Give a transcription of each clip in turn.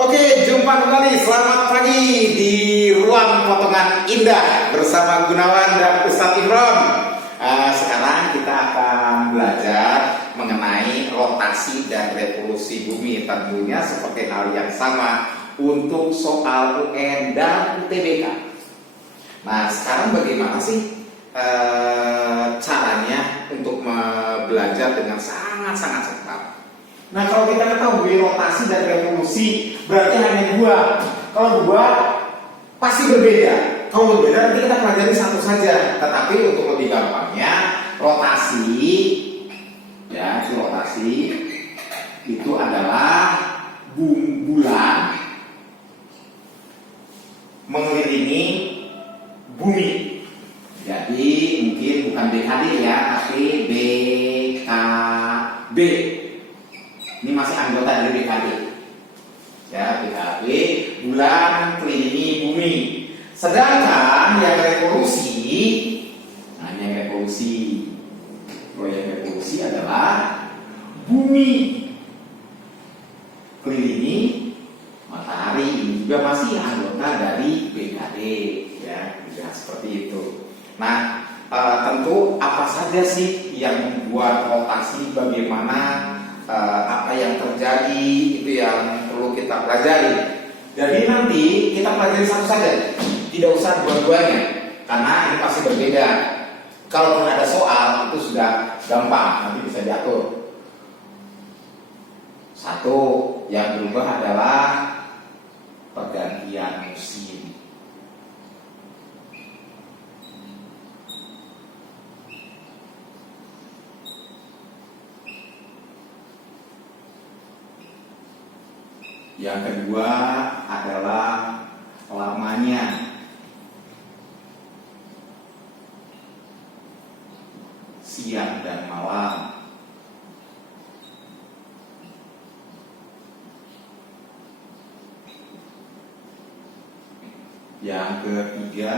Oke, jumpa kembali. Selamat pagi di ruang potongan indah bersama Gunawan dan Ustadz Imron. Sekarang kita akan belajar mengenai rotasi dan revolusi bumi. Tentunya seperti hal yang sama untuk soal UN dan UTBK. Nah, sekarang bagaimana sih caranya untuk belajar dengan sangat-sangat cepat? Nah, kalau kita ketahui rotasi dan revolusi berarti hanya dua. Kalau dua pasti berbeda. Kalau berbeda nanti kita pelajari satu saja. Tetapi untuk lebih gampangnya rotasi, ya itu rotasi itu adalah bulan mengelilingi bumi. Jadi mungkin bukan BKD ya, tapi BKB. Ini masih anggota dari BKB. Ya, BKB, bulan kelilingi bumi. Sedangkan yang revolusi, yang revolusi adalah bumi kelilingi matahari. Ini juga masih anggota dari BKD. Ya, juga seperti itu. Nah, tentu apa saja sih yang membuat rotasi, bagaimana apa yang terjadi, itu yang perlu kita pelajari. Jadi nanti kita pelajari satu saja, tidak usah dua-duanya, karena ini pasti berbeda. Kalau ada soal itu sudah gampang, nanti bisa diatur. Satu yang berubah adalah pergantian musim. Yang kedua adalah lamanya. Siang dan malam. Yang ketiga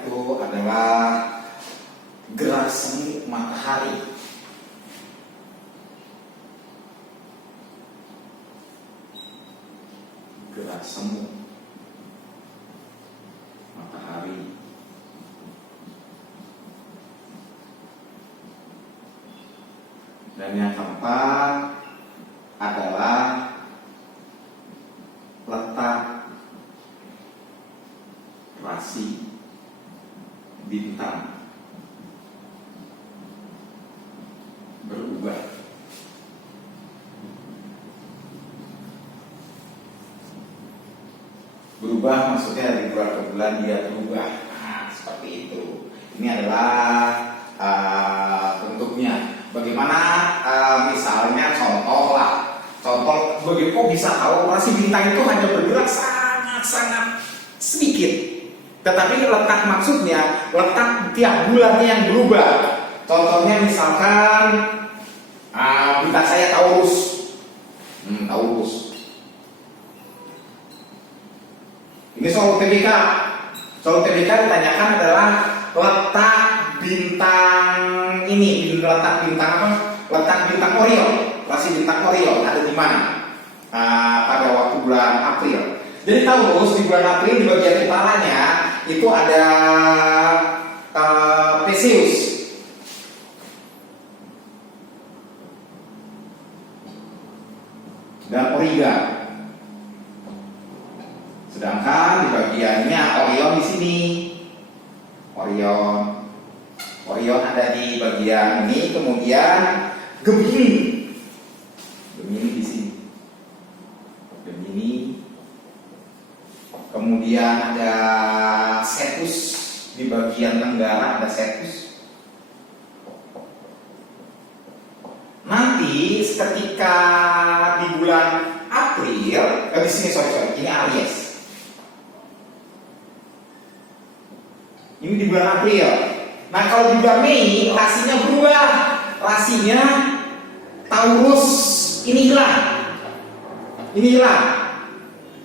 itu adalah gerak semu matahari. Gerak semu matahari. Dan yang keempat adalah letak rasi bintang berubah. Berubah maksudnya dari bulan ke bulan dia berubah. Nah, seperti itu. Ini adalah bentuknya. Bagaimana misalnya contoh, kok bisa tahu rasi bintang itu hanya bergerak sangat-sangat sedikit. Tetapi letak maksudnya letak tiap bulannya yang berubah. Contohnya misalkan bintang saya Taurus. Taurus. Ini soal UTBK. Soal UTBK ditanyakan adalah letak bintang ini, letak bintang apa? Letak bintang Orion, rasi bintang Orion ada di mana? Pada waktu bulan April. Jadi Taurus di bulan April di bagian utaranya itu ada Perseus. Dan Origa. Sedangkan di bagiannya Orion di sini. Orion ada di bagian ini, kemudian Gemini di sini. Gemini. Kemudian ada Cetus di bagian tenggara, ada Cetus. Nanti ketika di bulan April, di sini ini Aries. Ini di bulan April. Nah, kalau di bulan Mei rasinya berubah. Rasinya Taurus ini hilang.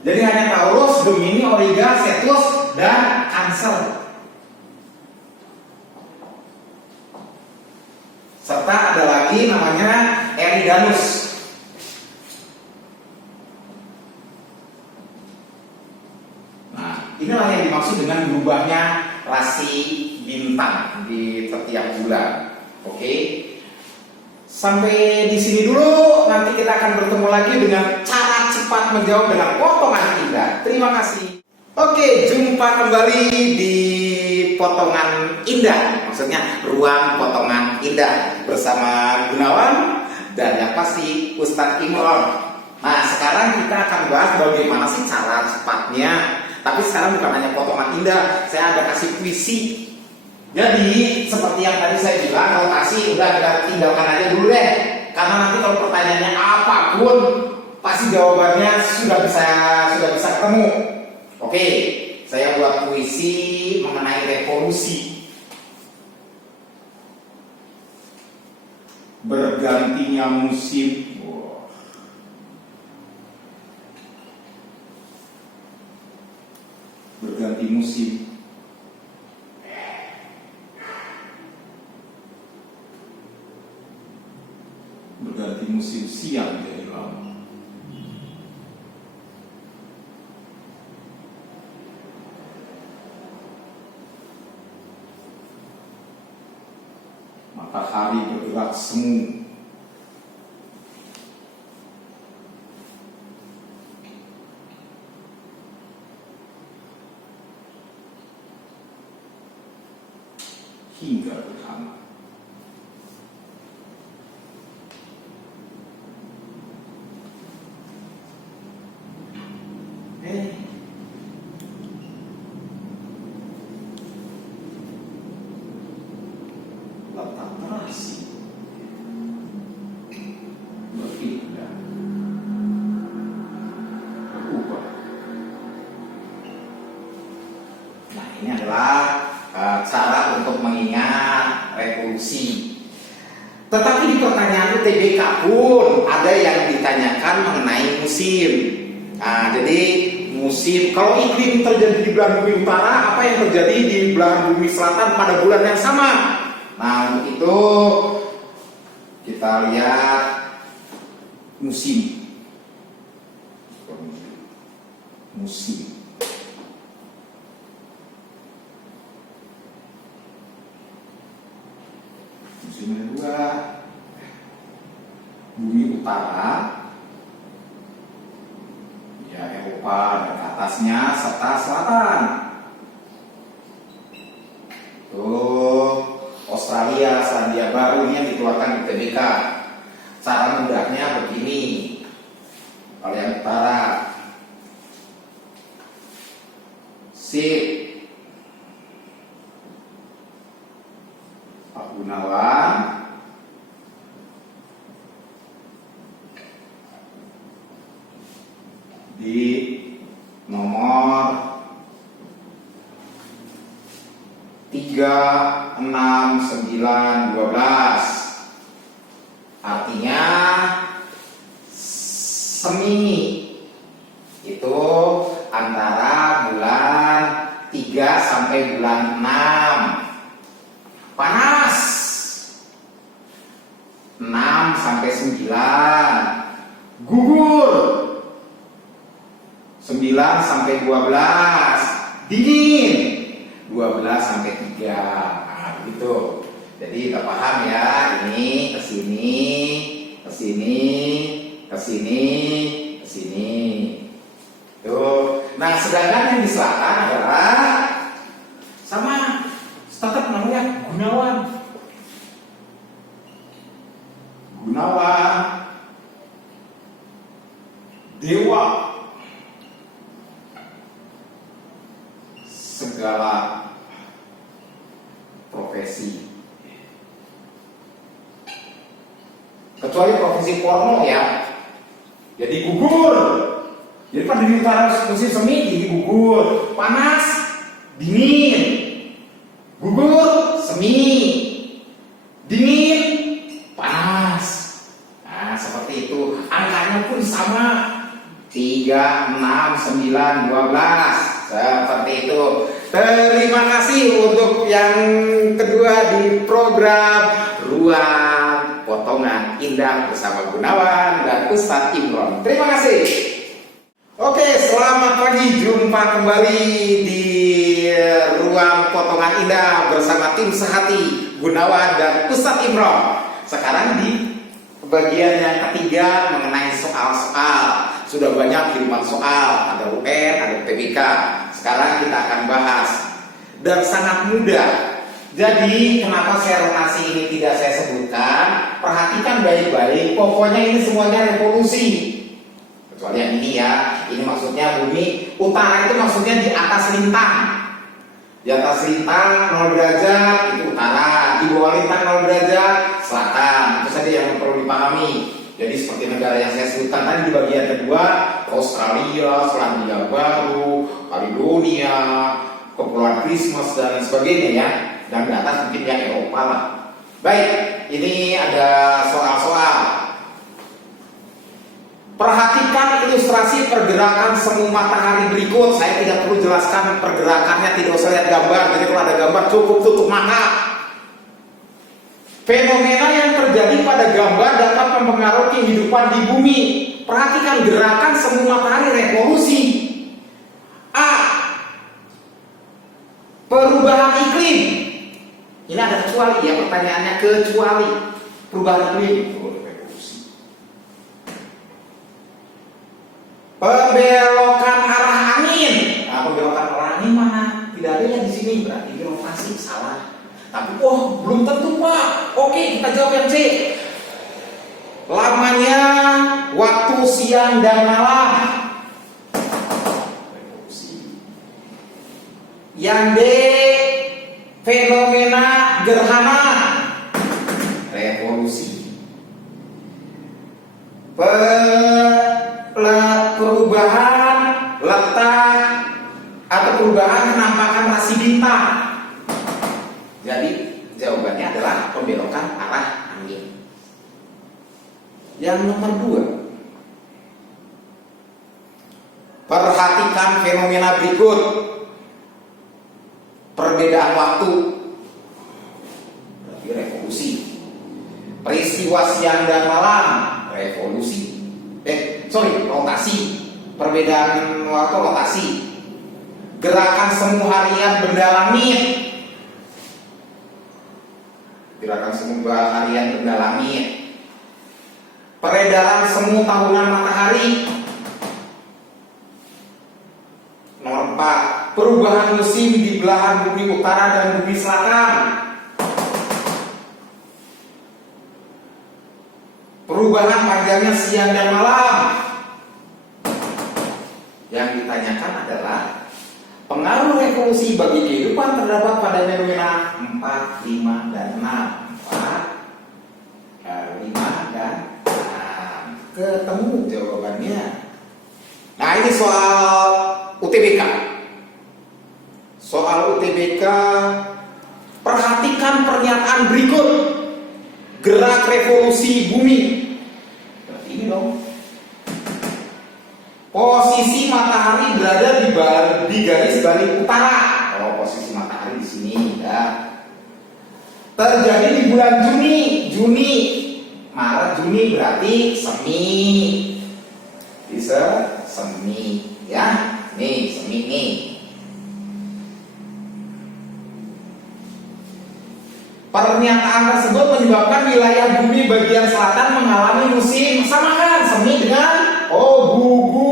Jadi hanya Taurus, Gemini, Origa, Cetus dan Cancer. Serta ada lagi namanya Eridanus. bintang di setiap bulan. Oke. Sampai di sini dulu, nanti kita akan bertemu lagi dengan cara cepat menjawab dengan potongan indah. Terima kasih. Oke, jumpa kembali di potongan indah, maksudnya ruang potongan indah bersama Gunawan dan yang pasti Ustadz Imron. Nah, sekarang kita akan bahas bagaimana sih cara cepatnya. Tapi sekarang bukan hanya potongan indah, saya ada kasih puisi. Jadi seperti yang tadi saya bilang, kalau kasih udah kita tinggalkan aja dulu deh. Karena nanti kalau pertanyaannya apapun, pasti jawabannya sudah bisa ketemu. Oke, saya buat puisi mengenai revolusi. Bergantinya musim. Berganti musim. Berganti musim siang jadi malam. Matahari bergerak semu. Hingga berhangat. Letak terasi berpindah, berubah. Nah, ini adalah cara untuk mengingat revolusi. Tetapi di pertanyaan UTBK pun ada yang ditanyakan mengenai musim. Nah, jadi musim, kalau iklim terjadi di belahan bumi utara, apa yang terjadi di belahan bumi selatan pada bulan yang sama? Nah, untuk itu kita lihat musim. Musim. Musim kedua, bumi utara, ya Eropa dan ke atasnya serta selatan. Tuh, Australia, Selandia Baru ini yang dikeluarkan di TBK. Cara mudahnya begini. Kalau yang utara, sip. Pak Gunawan di nomor 3, 6, 9, 12. Artinya semi itu antara bulan 3 sampai bulan 6. Panas 6 sampai 9. Gugur 9 sampai 12. Dingin 12 sampai 3. Nah, begitu. Jadi kita paham ya, ini ke sini, ke sini, ke sini, ke sini. Tuh. Nah, sedangkan yang di selatan adalah sama tetap namanya Gunawan. Gunawan, dewa segala profesi, kecuali profesi porno ya. Jadi gugur. Jadi pada di utara musim semi jadi gugur, panas, dingin, gugur, semi, dingin, panas. Nah, seperti itu. Angkanya pun sama, 3, 6, 9, 12. Seperti itu. Terima kasih untuk yang kedua di program Ruang Potongan Indah bersama Gunawan dan Ustadz Imron. Terima kasih. Oke, selamat pagi. Jumpa kembali di Ruang ruang potongan indah bersama tim sehati Gunawan dan Ustadz Imron. Sekarang di bagian yang ketiga mengenai soal-soal. Sudah banyak kiriman soal, ada UN, ada PBK. Sekarang kita akan bahas dan sangat mudah. Jadi kenapa saya rotasi ini tidak saya sebutkan? Perhatikan baik-baik. Pokoknya ini semuanya revolusi. Kecuali yang ini ya. Ini maksudnya bumi utara itu maksudnya di atas lintang. Di atas lintang 0 derajat itu utara. Di bawah lintang 0 derajat selatan. Itu saja yang perlu dipahami. Jadi seperti negara yang saya sebutkan tadi di bagian kedua, Australia, Selandia Baru, Caledonia, Kepulauan Christmas dan sebagainya ya. Dan di atas mungkin ya Eropa lah. Baik, ini ada soal-soal. Perhatikan ilustrasi pergerakan semu matahari berikut. Saya tidak perlu jelaskan pergerakannya, tidak usah lihat gambar. Jadi kalau ada gambar cukup tutup mata. Fenomena yang terjadi pada gambar dapat mempengaruhi kehidupan di bumi. Perhatikan gerakan semu matahari revolusi. A. Perubahan iklim. Ini ada kecuali ya, pertanyaannya kecuali perubahan iklim. Revolusi. Pembelokan arah angin. Nah, pembelokan arah angin mana? Tidak ada yang di sini, berarti inovasi salah. Tapi belum tentu Pak. Oke, kita jawab yang C. Lamanya waktu siang dan malam. Revolusi. Yang D. Fenomena gerhana. Revolusi. Perubahan letak atau perubahan penampakan rasi bintang. Jadi jawabannya adalah pembelokan arah angin. Yang nomor 2. Perhatikan fenomena berikut. Perbedaan waktu. Berarti revolusi. Peristiwa siang dan malam. Revolusi. Rotasi. Perbedaan waktu rotasi. Gerakan semu harian benda langit. Gerakan semu harian benda langit. Peredaran semu tahunan matahari. Nomor 4. Perubahan musim di belahan bumi utara dan bumi selatan. Perubahan panjangnya siang dan malam. Yang ditanyakan adalah pengaruh revolusi bagi kehidupan terdapat pada fenomena 4, 5, dan 6. 4, 5, dan 6. Ketemu jawabannya. Nah, ini soal UTBK. Soal UTBK. Perhatikan pernyataan berikut. Gerak revolusi bumi. Berarti ini dong. Posisi matahari berada di garis balik utara. Posisi matahari di sini ya. Terjadi di bulan Juni, Maret, Juni berarti semi. Bisa semi ya. Nih, semi nih. Pernyataan tersebut menyebabkan wilayah bumi bagian selatan mengalami musim sama kan semi dengan gugur.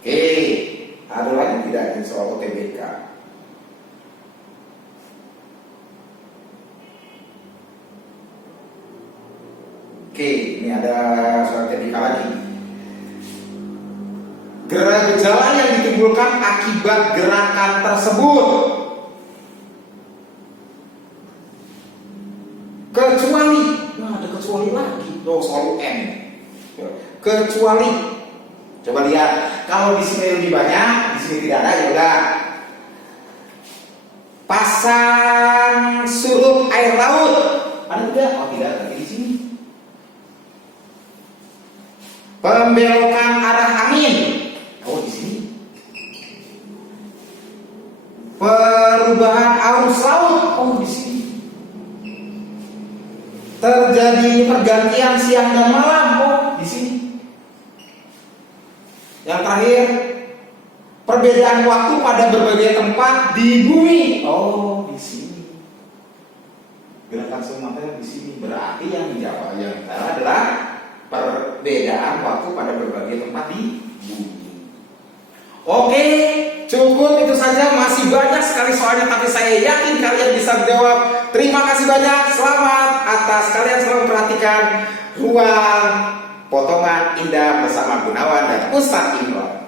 Oke, ada lagi tidak ini soal UTBK? Oke, ini ada soal UTBK lagi. Gejala yang ditimbulkan akibat gerakan tersebut. Kecuali, ada kecuali lagi. Soal UN. Kecuali, coba lihat. Kalau di sini lebih banyak, di sini tidak ada, ya udah. Pasang surut air laut. Ada tidak? Tidak ada di sini. Pembelokan arah angin. Di sini. Perubahan arus laut. Di sini. Terjadi pergantian siang dan malam. Di sini. Yang terakhir, perbedaan waktu pada berbagai tempat di bumi. Oh, di sini. Gerakan Sumatera di sini. Berarti yang dijawab yang salah adalah perbedaan waktu pada berbagai tempat di bumi. Oke, cukup itu saja. Masih banyak sekali soalnya, tapi saya yakin kalian bisa jawab. Terima kasih banyak. Selamat atas kalian selalu memperhatikan Ruang Potongan Indah bersama Gunawan dan Ustadz Imron.